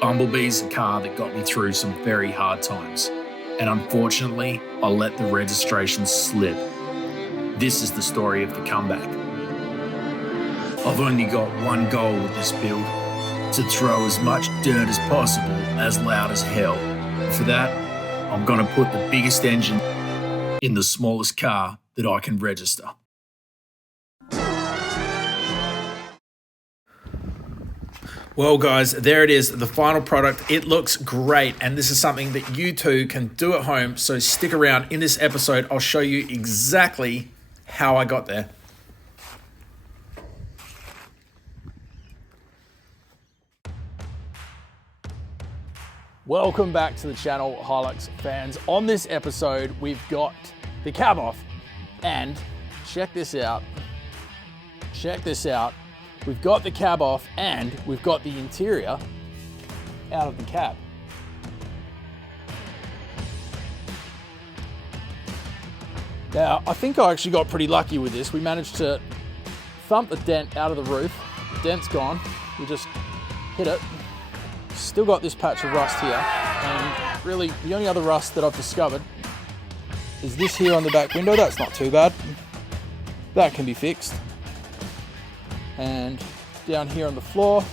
Bumblebee's a car that got me through some very hard times, and unfortunately, I let the registration slip. This is the story of the comeback. I've only got one goal with this build: to throw as much dirt as possible, as loud as hell. For that, I'm gonna put the biggest engine in the smallest car that I can register. Well guys, there it is, the final product. It looks great, and this is something that you too can do at home, so stick around. In this episode, I'll show you exactly how I got there. Welcome back to the channel, Hilux fans. On this episode, we've got the cab off, and check this out. Check this out. We've got the cab off, and we've got the interior out of the cab. Now, I think I actually got pretty lucky with this. We managed to thump the dent out of the roof. The dent's gone. We just hit it. Still got this patch of rust here, and really the only other rust that I've discovered is this here on the back window. That's not too bad. That can be fixed. And down here on the floor,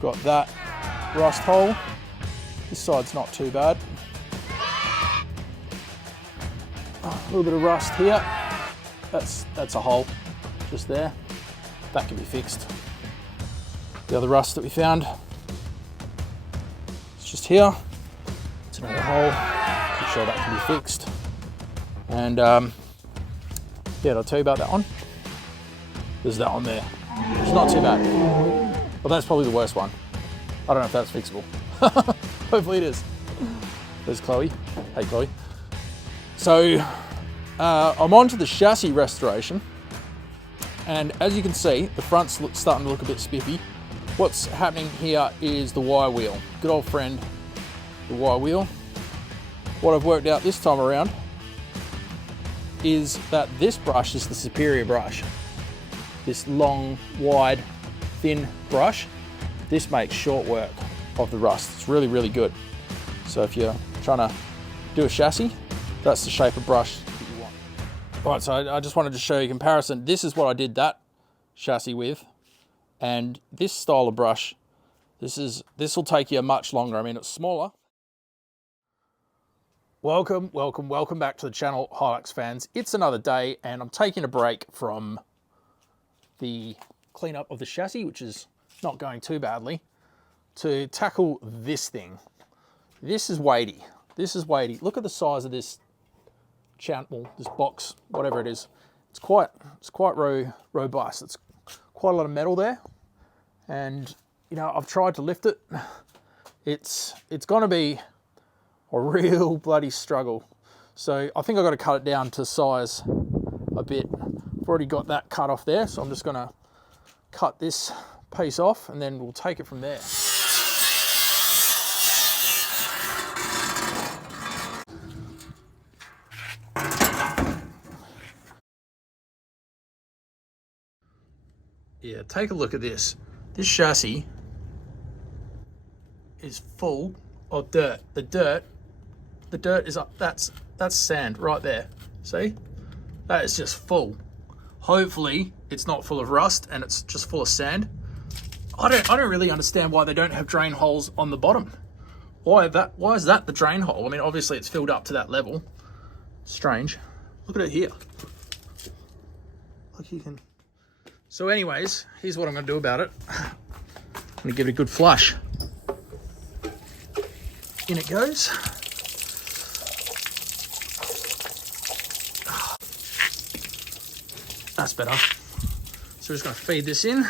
got that rust hole. This side's not too bad. A little bit of rust here. That's a hole just there. That can be fixed. The other rust that we found, it's just here. It's another hole. I'm sure that can be fixed. And yeah, did I tell you about that one? There's that one there. It's not too bad. Well, that's probably the worst one. I don't know if that's fixable. Hopefully it is. There's Chloe. Hey, Chloe. So I'm on to the chassis restoration. And as you can see, the front's starting to look a bit spiffy. What's happening here is the wire wheel. Good old friend, the wire wheel. What I've worked out this time around is that this brush is the superior brush. This long, wide, thin brush, this makes short work of the rust. It's really, really good. So if you're trying to do a chassis, that's the shape of brush that you want. Right, so I just wanted to show you a comparison. This is what I did that chassis with, and this style of brush, this will take you much longer. I mean, it's smaller. Welcome back to the channel, Hilux fans. It's another day, and I'm taking a break from the cleanup of the chassis, which is not going too badly, to tackle this thing. This is weighty. This is weighty. Look at the size of this channel, this box, whatever it is. It's quite robust. It's quite a lot of metal there, and you know, I've tried to lift it. It's going to be a real bloody struggle. So I think I've got to cut it down to size a bit. I've already got that cut off there, so I'm just going to cut this piece off, and then we'll take it from there. Yeah, take a look at this. This chassis is full of dirt. The dirt is up. That's sand right there. See? That is just full. Hopefully it's not full of rust and it's just full of sand. I don't really understand why they don't have drain holes on the bottom. Why is that the drain hole? I mean, obviously it's filled up to that level. Strange. Look at it here. Like you can. So anyways, here's what I'm gonna do about it. I'm gonna give it a good flush. In it goes. That's better. So we're just going to feed this in.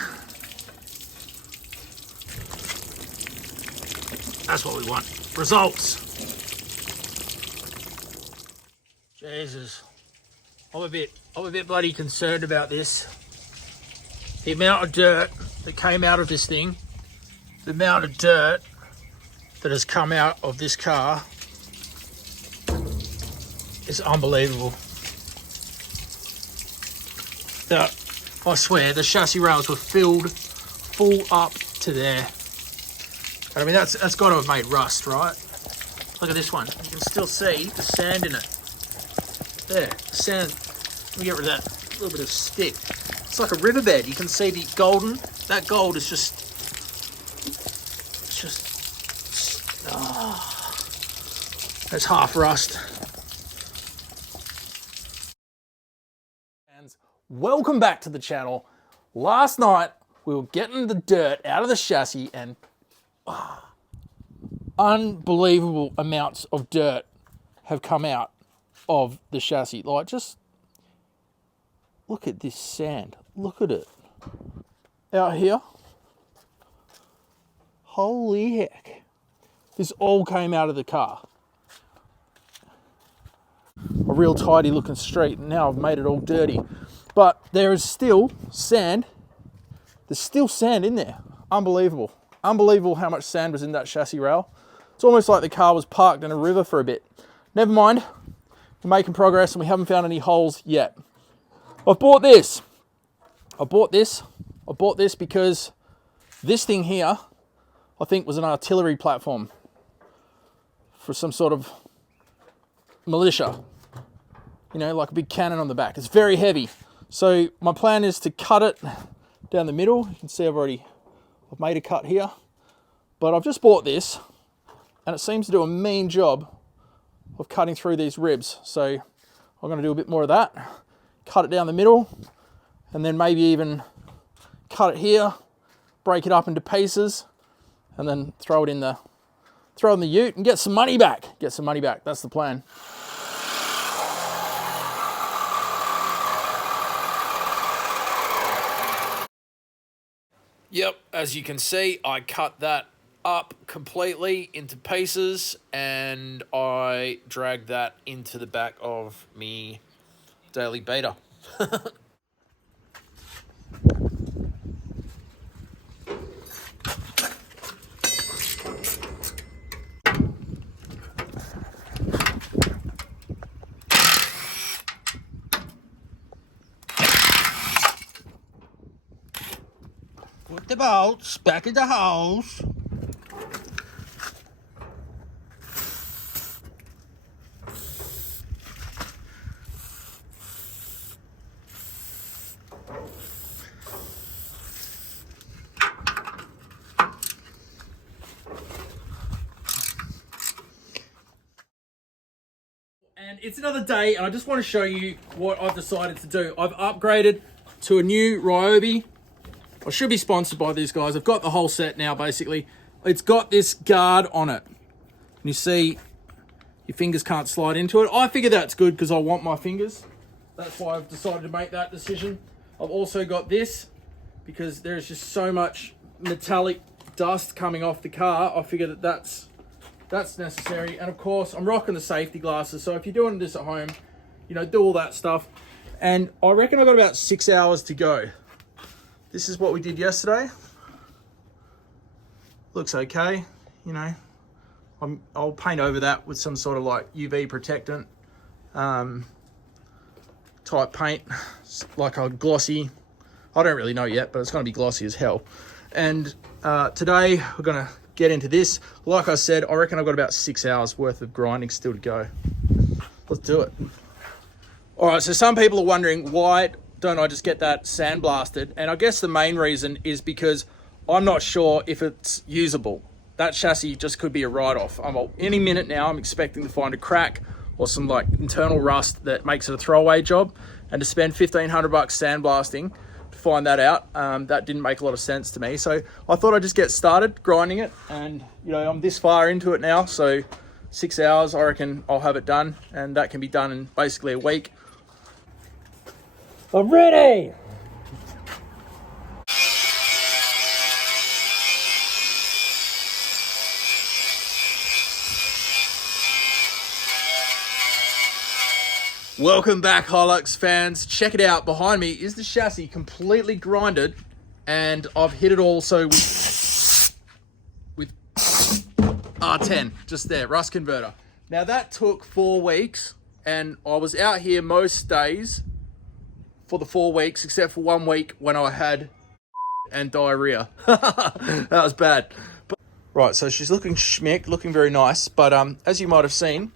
That's what we want. Results. Jesus. I'm a bit bloody concerned about this. The amount of dirt that came out of this thing, the amount of dirt that has come out of this car is unbelievable. I swear the chassis rails were filled full up to there. But I mean, that's got to have made rust, right? Look at this one. You can still see the sand in it. There, the sand. Let me get rid of that little bit of stick. It's like a riverbed. You can see the golden. That gold is just. It's just. Oh, that's half rust. And welcome back to the channel. Last night we were getting the dirt out of the chassis and unbelievable amounts of dirt have come out of the chassis. Like, just look at this sand. Look at it. Out here. Holy heck. This all came out of the car. A real tidy looking street, and now I've made it all dirty. But there is still sand. There's still sand in there. Unbelievable. Unbelievable how much sand was in that chassis rail. It's almost like the car was parked in a river for a bit. Never mind. We're making progress and we haven't found any holes yet. I've bought this. I bought this because this thing here, I think, was an artillery platform for some sort of militia. You know, like a big cannon on the back. It's very heavy. So my plan is to cut it down the middle. You can see I've made a cut here. But I've just bought this and it seems to do a mean job of cutting through these ribs. So I'm going to do a bit more of that. Cut it down the middle and then maybe even cut it here, break it up into pieces and then throw it in the ute and get some money back. Get some money back. That's the plan. Yep, as you can see, I cut that up completely into pieces and I dragged that into the back of me daily beta. Put the bolts back in the holes. And it's another day and I just want to show you what I've decided to do. I've upgraded to a new Ryobi. I should be sponsored by these guys. I've got the whole set now, basically. It's got this guard on it. And you see, your fingers can't slide into it. I figure that's good because I want my fingers. That's why I've decided to make that decision. I've also got this because there's just so much metallic dust coming off the car. I figure that that's necessary. And of course, I'm rocking the safety glasses. So if you're doing this at home, you know, do all that stuff. And I reckon I've got about 6 hours to go. This is what we did yesterday. Looks okay, you know. I'll paint over that with some sort of like UV protectant type paint, like a glossy. I don't really know yet, but it's going to be glossy as hell. And today we're going to get into this. Like I said, I reckon I've got about 6 hours worth of grinding still to go. Let's do it. All right, so some people are wondering why don't I just get that sandblasted? And I guess the main reason is because I'm not sure if it's usable. That chassis just could be a write-off. Any minute now, I'm expecting to find a crack or some like internal rust that makes it a throwaway job. And to spend $1,500 sandblasting to find that out, that didn't make a lot of sense to me. So I thought I'd just get started grinding it. And you know, I'm this far into it now, so 6 hours, I reckon I'll have it done. And that can be done in basically a week. I'm ready! Welcome back, Hilux fans. Check it out. Behind me is the chassis completely grinded and I've hit it also with R10, just there, rust converter. Now that took 4 weeks and I was out here most days for the 4 weeks, except for 1 week when I had and diarrhea. That was bad. Right, so she's looking schmick, looking very nice, but as you might have seen,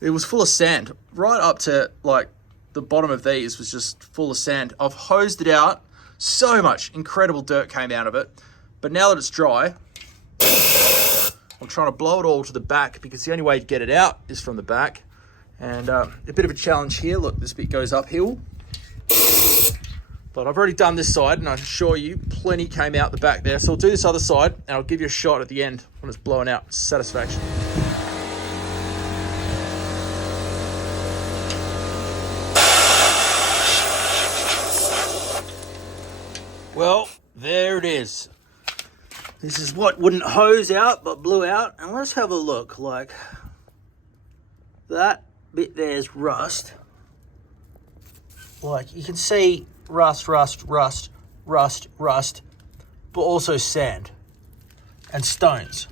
it was full of sand. Right up to like the bottom of these was just full of sand. I've hosed it out. So much incredible dirt came out of it. But now that it's dry, I'm trying to blow it all to the back because the only way to get it out is from the back. And a bit of a challenge here. Look, this bit goes uphill. But I've already done this side, and I assure you, plenty came out the back there. So I'll do this other side, and I'll give you a shot at the end when it's blowing out. Satisfaction. Well, there it is. This is what wouldn't hose out, but blew out. And let's have a look. Like, that bit there's rust. Like, you can see rust, but also sand and stones.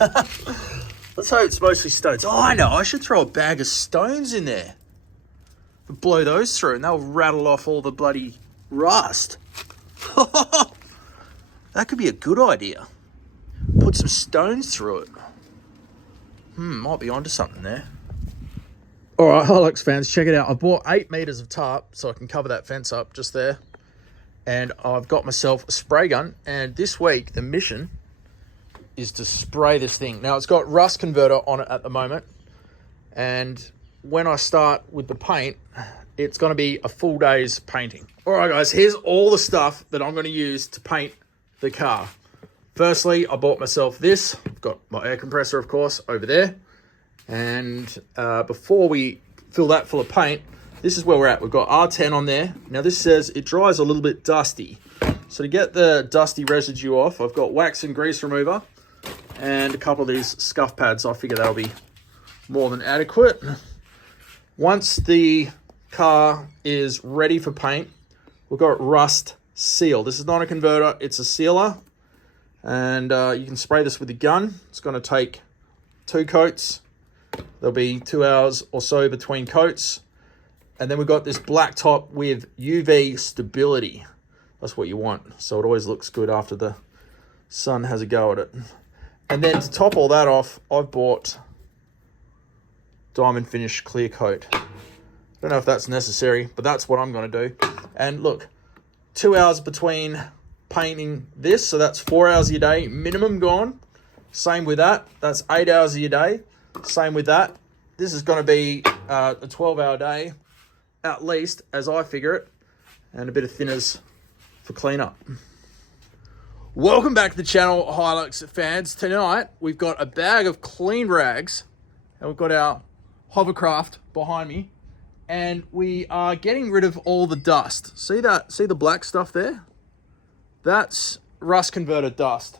Let's hope it's mostly stones. Oh, I know, I should throw a bag of stones in there and blow those through, and they'll rattle off all the bloody rust. That could be a good idea. Put some stones through it. Might be onto something there. All right, Hilux fans, check it out. I bought 8 meters of tarp so I can cover that fence up just there. And I've got myself a spray gun. And this week, the mission is to spray this thing. Now, it's got rust converter on it at the moment. And when I start with the paint, it's going to be a full day's painting. All right, guys, here's all the stuff that I'm going to use to paint the car. Firstly, I bought myself this. I've got my air compressor, of course, over there. And before we fill that full of paint, this is where we're at. We've got R10 on there. Now this says it dries a little bit dusty. So to get the dusty residue off, I've got wax and grease remover and a couple of these scuff pads. I figure that'll be more than adequate. Once the car is ready for paint, we've got rust seal. This is not a converter, it's a sealer. And you can spray this with a gun. It's going to take 2 coats. There'll be 2 hours or so between coats. And then we've got this black top with UV stability. That's what you want. So it always looks good after the sun has a go at it. And then to top all that off, I've bought diamond finish clear coat. I don't know if that's necessary, but that's what I'm going to do. And look, 2 hours between painting this. So that's 4 hours of your day minimum gone. Same with that. That's 8 hours of your day. Same with that. This is going to be a 12-hour day, at least, as I figure it, and a bit of thinners for cleanup. Welcome back to the channel, Hilux fans. Tonight, we've got a bag of clean rags, and we've got our hovercraft behind me, and we are getting rid of all the dust. See that? See the black stuff there? That's rust converter dust.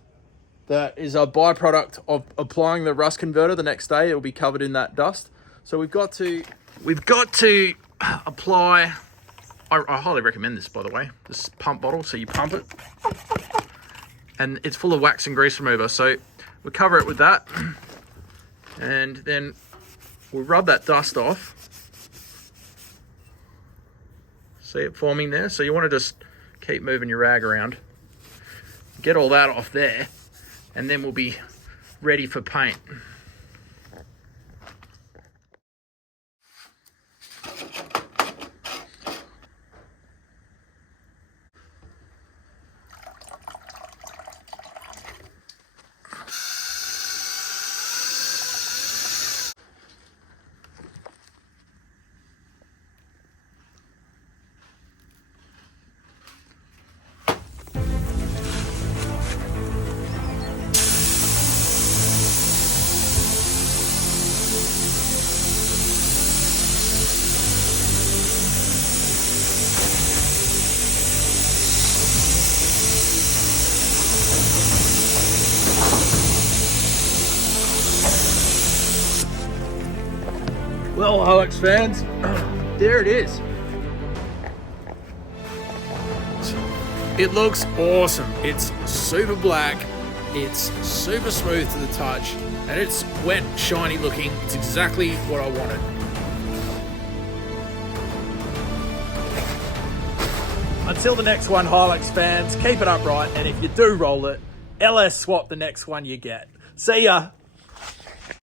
That is a byproduct of applying the rust converter. The next day, it will be covered in that dust. So we've got to apply. I highly recommend this, by the way. This pump bottle, so you pump it, and it's full of wax and grease remover. So we cover it with that, and then we'll rub that dust off. See it forming there? So you want to just keep moving your rag around, get all that off there, and then we'll be ready for paint. Well, Hilux fans, there it is. It looks awesome. It's super black, it's super smooth to the touch, and it's wet, shiny looking. It's exactly what I wanted. Until the next one, Hilux fans, keep it upright, and if you do roll it, LS swap the next one you get. See ya.